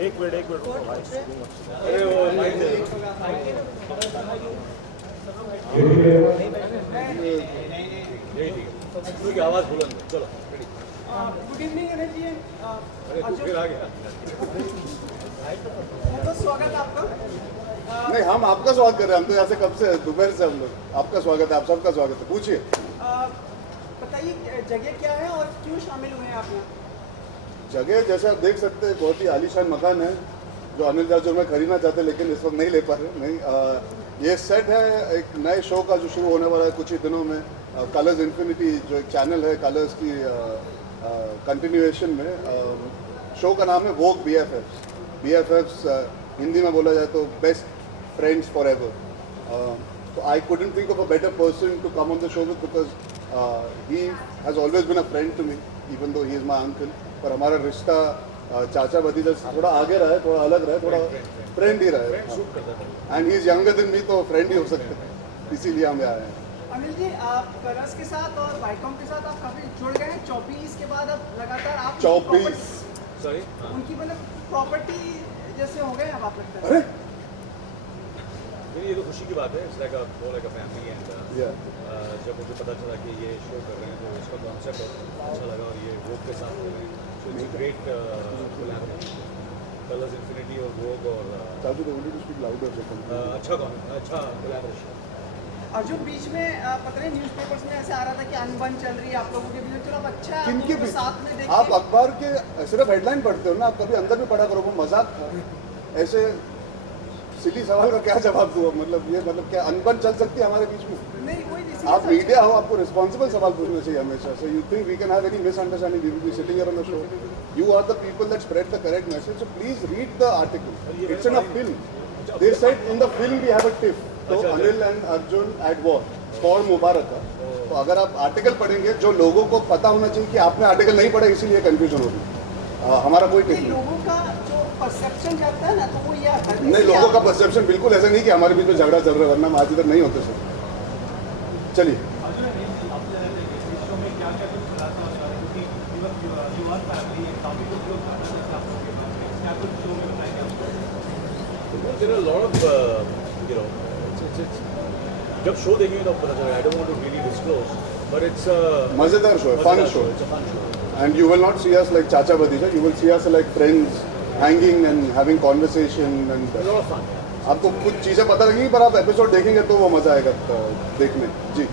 एक मिनट अरे वो माइक दे यही ठीक है क्योंकि आवाज़ बुलंद है चलो गुड इवनिंग अनिल जी अरे तू फिर आ गया बहुत स्वागत है आपका। नहीं, हम आपका स्वागत कर रहे हैं। हम तो यहाँ से कब से दोपहर से हम लोग आपका स्वागत है, आप सबका स्वागत है। पूछिए। बताइए जगह क्या है और क्यों शामिल हुए हैं आप यहाँ? जगह जैसे आप देख सकते हैं बहुत ही आलीशान मकान है जो अनिल जाजू में खरीदना चाहते हैं लेकिन इस वक्त नहीं ले पा रहे। नहीं, ये सेट है एक नए शो का जो शुरू होने वाला है कुछ ही दिनों में। कलर्स इन्फिनिटी जो एक चैनल है कलर्स की कंटिन्यूएशन में शो का नाम है वोग BFFs हिंदी में बोला जाए तो बेस्ट फ्रेंड्स फॉर एवर। तो I couldn't think of a better person to come on the show with because he has always been a friend to me even though he is my uncle. पर हमारा रिश्ता चाचा भतीजा से थोड़ा आगे रहा है, थोड़ा अलग रहा है, थोड़ा फ्रेंड ही रहा है। And he is younger than me तो फ्रेंड ही हो सकते हैं, इसीलिए हम आए हैं। अनिल जी आप कलर्स के साथ और वाइकॉम के साथ आप काफी जुड़ गए हैं। 24 के बाद अब लगातार आप 24 सॉरी उनकी मतलब प्रॉपर्टी जैसे हो गए अब आप लगता है। अरे ये तो खुशी की बात है। It's like a family and जब मुझे पता चला कि ये शो कर रहे हैं तो इसका कॉन्सेप्ट अच्छा लगा और ये वोग के साथ कर रहे हैं so it's great collaboration colours infinity और वोग और चाचू तो ओनली टू स्पीक लाउडर अच्छा कोलैबोरेशन। अर्जुन बीच में पता नहीं न्यूज़पेपर्स में ऐसे आ रहा था कि अनबन चल रही है आप लोगों के बीच। चलो अब अच्छा है किनके आप लोग बीच? साथ में देखिए। आप अखबार के सिर्फ हेडलाइन पढ़ते हो ना, आप कभी अंदर भी पढ़ा करो। वो मजाक था ऐसे सिली सवाल का क्या जवाब दूँ? मतलब क्या अनबन चल सकती है हमारे बीच में? नहीं कोई नहीं, आप मीडिया हो, आपको रिस्पॉन्सिबल सवाल पूछना चाहिए हमेशा। So you think we can have any misunderstanding? We will be sitting here on the show. You are the people that spread the correct message, so please read the article. It's in a film. They said in the film we have a tip. तो Anil and Arjun at war for Mubarak का। तो अगर आप article पढ़ेंगे जो लोगों को पता होना चाहिए कि आपने आर्टिकल नहीं पढ़ा इसीलिए कंफ्यूजन होगी। हमारा कोई टिप नहीं। लोगों का जो परसेप्शन रहता है ना तो वो ये आता है। नहीं, लोगों का परसेप्शन बिल्कुल ऐसा नहीं कि हमारे बीच में झगड़ा चल रहा है, वरना हम आज इधर नहीं होते सर। चलिए There are a lot of it's जब शो देखेंगे तो पता चलेगा। I don't want to really disclose, but it's मजेदार शो है, fun show. It's a fun show. And you will not see us like Chacha Bhatija, you will see us like friends hanging and having conversation and It's a lot of fun. आपको कुछ चीज़ें पता लगेंगी पर आप episode देखेंगे तो वो मज़ा आएगा देखने। जी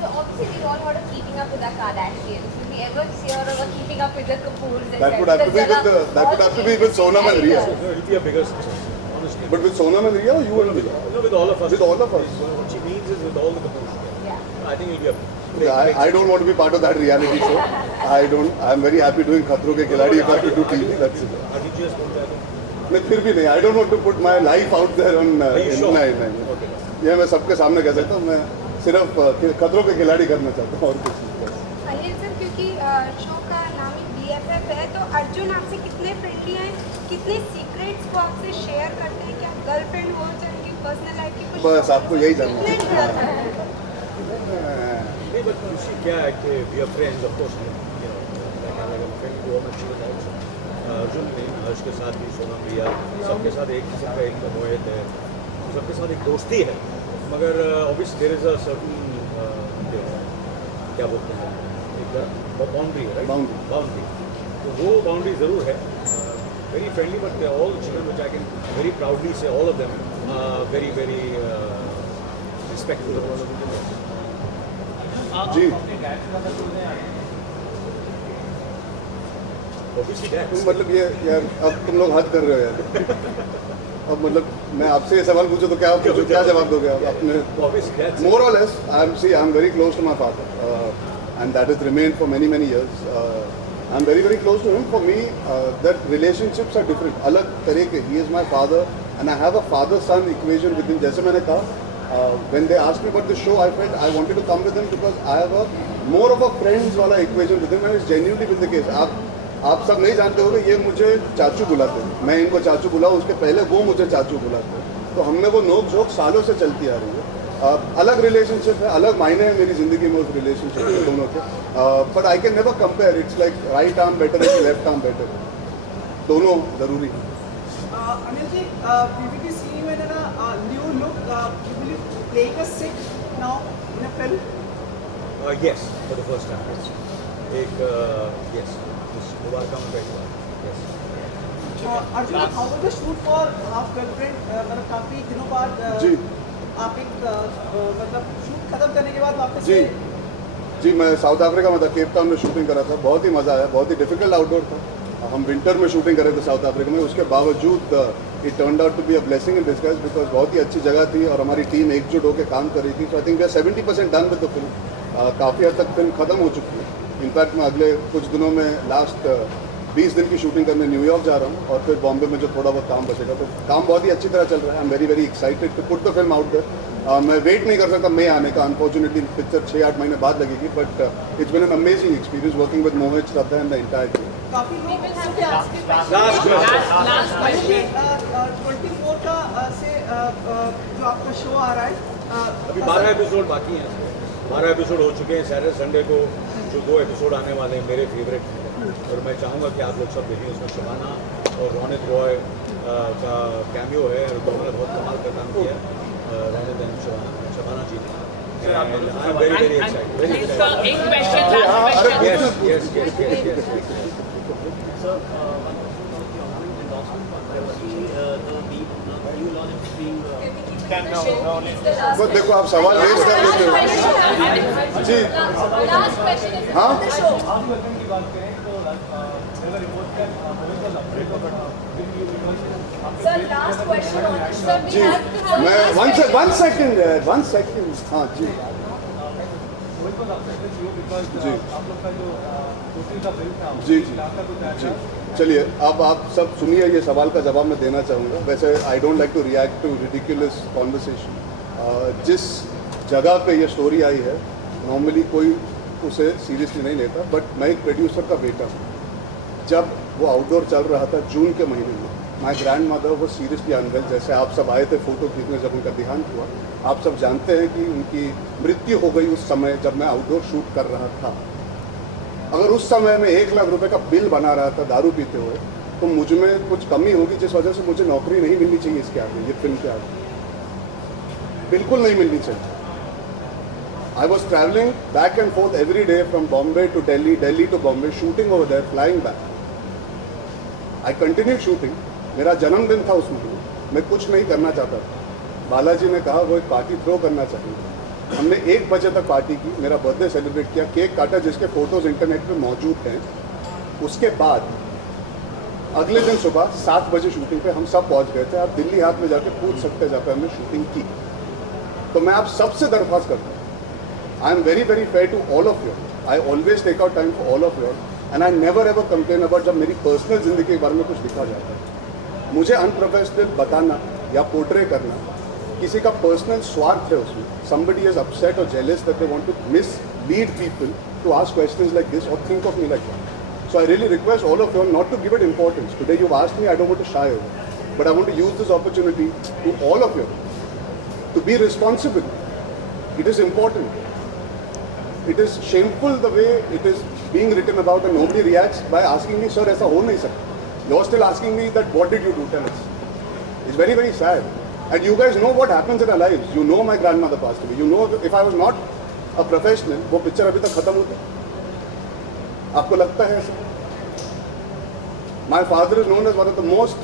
So obviously we all heard of keeping up with the Kardashians. Did we ever hear about keeping up with the Kapoors? that would have to be with Sonam and Riya. No, it'll be a bigger success, honestly. But with Sonam and Riya, you will be No, with all of us. with all of us. What she means is with all the Kapoors. Yeah. I think it'll be a I don't want to be part of that reality show. I'm very happy doing खतरों के खिलाड़ी if I have to do TV. That's it. RTGS बोलते हैं तो नहीं फिर भी नहीं, I don't want to put my life out there on नहीं Okay. ये मैं सबके सामने कह सकता हूँ। मैं सिर्फ खतरों के खिलाड़ी करना चाहता हूँ और कुछ नहीं। अनिल सर क्योंकि शो का नाम ही BFF है तो अर्जुन आपसे कितने फ्रेंडली हैं, कितने सीक्रेट्स को आपसे शेयर करते हैं? क्या गर्लफ्रेंड हो चाहे उनकी पर्सनल लाइफ की कुछ बस आपको यही जानना है। नहीं, but you see क्या है कि we are friends, of course. like a friend who I'm actually also. Arjun ने हर्ष के साथ भी सोनम रिया सबके साथ एक किस्म का एक मोहित है, सबके साथ एक दोस्ती है। मगर obviously there is a certain क्या बोलते हैं एक बाउंड्री है, राइट? बाउंड्री। तो वो बाउंड्री ज़रूर है। Very friendly but all children which I can very proudly say all of them very very respectful. जी ऑब्वियसली दैट मतलब ये यार अब तुम लोग हद कर रहे हो यार। अब मतलब मैं आपसे ये सवाल पूछूं तो क्या जवाब दोगे आप? अपने obviously that more or less I'm very close to my father and that has remained for many years. I'm very close to him. For me that relationships are different, अलग तरह के। He is my father and I have a father son equation with him. जैसे मैंने कहा when they asked me about the show I felt I wanted to come with him because I have a more of a friends वाला equation with him and it's genuinely been the case. आप सब नहीं जानते होंगे ये मुझे चाचू बुलाते हैं, मैं इनको चाचू बुलाऊँ, उसके पहले वो मुझे चाचू बुलाते हैं। तो हमने वो नोक झोंक सालों से चलती आ रही है। अलग रिलेशनशिप है, अलग मायने हैं मेरी ज़िंदगी में उस रिलेशनशिप के दोनों के। But I can never compare. It's like right arm better than left arm better. दोनों ज़रूरी हैं। Anil ji, we will be seeing you in a new look. You will be playing a Sikh now in a film. Yes, for the first time. Yes. Yes, this मुबारक में पहली बार. Yes. Arjun, how was the shoot for Half Girlfriend? मतलब काफी दिनों बाद जी आप एक मतलब shoot खत्म करने के बाद वापस जी से जी मैं साउथ अफ्रीका में था, केप टाउन में शूटिंग करा था। बहुत ही मज़ा आया, बहुत ही डिफिकल्ट आउटडोर था। हम विंटर में शूटिंग कर रहे थे साउथ अफ्रीका में, उसके बावजूद it turned out to be a blessing in disguise because बहुत ही अच्छी जगह थी और हमारी टीम एकजुट होकर काम कर रही थी। So I think we are 70% done with the film. काफ़ी हद तक फिल्म ख़त्म हो चुकी है। इनफैक्ट मैं अगले कुछ दिनों में लास्ट 20 दिन की शूटिंग करने न्यूयॉर्क जा रहा हूँ और फिर बॉम्बे में जो थोड़ा बहुत काम बचेगा, तो काम बहुत ही अच्छी तरह चल रहा है। I am very very excited to put the film out there. मैं वेट नहीं कर सकता मई आने का। अनफॉर्चुनेटली पिक्चर 6-8 महीने बाद लगेगी, but it's been an amazing experience working with Mohit, Shraddha and the entire team. काफी लोग उससे आगे Last question. 24 का से जो आपका शो आ रहा है अभी 12 एपिसोड बाकी हैं। 12 एपिसोड हो चुके हैं। सैटरडे संडे को जो 2 एपिसोड आने वाले हैं मेरे फेवरेट हैं और मैं चाहूँगा कि आप लोग सब देखें। उसमें शबाना और रोनित रॉय का कैमियो है और दोनों ने बहुत कमाल का काम किया है। रोनित एंड शबाना जी ने। I am very very excited. Very एक question last question yes yes yes yes yes. Sir, one question of the endorsement controversy, the new law is being बस देखो आप सवाल रेज कर लेते हो जी। Last question is हाँ? the show. की बात करें तो मेरा रिपोर्ट का मोहित was afraid of it. Sir, last question on this. Sir, we जी have to have मैं last वन सेकंड हाँ जी मोहित was upset with you because जी। आप लोग का जो शूटिंग का फिल्म था जी उसके खिलाफ का कुछ आया जी था। चलिए अब आप सब सुनिए, ये सवाल का जवाब मैं देना चाहूँगा। वैसे I don't like to react to ridiculous conversation. जिस जगह पे ये स्टोरी आई है नॉर्मली कोई उसे सीरियसली नहीं लेता, बट मैं एक प्रोड्यूसर का बेटा हूँ। जब वो आउटडोर चल रहा था जून के महीने में, माई ग्रैंड मदर वो सीरियसली अनवेल। जैसे आप सब आए थे फोटो खींचने जब उनका देहांत हुआ, आप सब जानते हैं कि उनकी मृत्यु हो गई उस समय जब मैं आउटडोर शूट कर रहा था। अगर उस समय में 1 लाख रुपए का बिल बना रहा था दारू पीते हुए, तो मुझ में कुछ कमी होगी जिस वजह से मुझे नौकरी नहीं मिलनी चाहिए इसके आगे, ये फिल्म के आगे बिल्कुल नहीं मिलनी चाहिए। I was travelling back and forth every day from Bombay to Delhi, Delhi to Bombay, shooting over there, flying back. I continue shooting. मेरा जन्मदिन था उसमें, मैं कुछ नहीं करना चाहता था। बालाजी ने कहा वो एक पार्टी थ्रो करना चाहिए। हमने 1 बजे तक पार्टी की, मेरा बर्थडे सेलिब्रेट किया, केक काटा जिसके फोटोज इंटरनेट पे मौजूद हैं। उसके बाद अगले दिन सुबह 7 बजे शूटिंग पे हम सब पहुंच गए थे। आप दिल्ली हाट में जाके पूछ सकते हैं जहाँ पे हमने शूटिंग की। तो मैं आप सबसे दरख्वास्त करता हूँ, I am very very fair to all of you. I always take out time for all of you and I never ever complain about जब मेरी पर्सनल जिंदगी के बारे में कुछ लिखा जाता है। मुझे अनप्रोफेशनल बताना या पोर्ट्रे करना, किसी का पर्सनल स्वार्थ है उसमें, somebody is upset or jealous that they want to mislead people to ask questions like this or think of me like that. So I really request all of you not to give it importance. Today you've asked me, I don't want to shy away, but I want to use this opportunity to all of you to be responsible. It is important. It is shameful the way it is being written about and nobody reacts by asking me, sir, ऐसा हो नहीं सकता. You're still asking me that what did you do? Tell us. It's very very sad. And you guys know what happens in our lives. You know my grandmother passed away. You know if I was not a professional, वो picture अभी तक खत्म होता। आपको लगता है ऐसा? My father is known as one of the most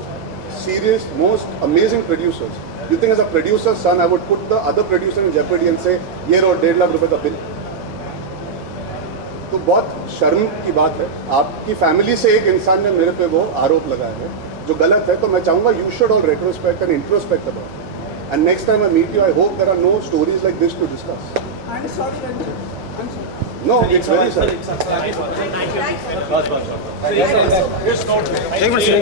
serious, most amazing producers. You think as a producer's son, I would put the other producer in jeopardy and say, ये रो 1.5 लाख रुपए का बिल? तो बहुत शर्म की बात है। आपकी फैमिली से एक इंसान ने मेरे पे वो आरोप लगाया है जो गलत है। तो मैं चाहूँगा you should all retrospect and introspect about and next time I meet you I hope there are no stories like this to discuss. I'm sorry, Ranjit. I'm sorry. No it's very sad. बस बस Excuse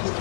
me.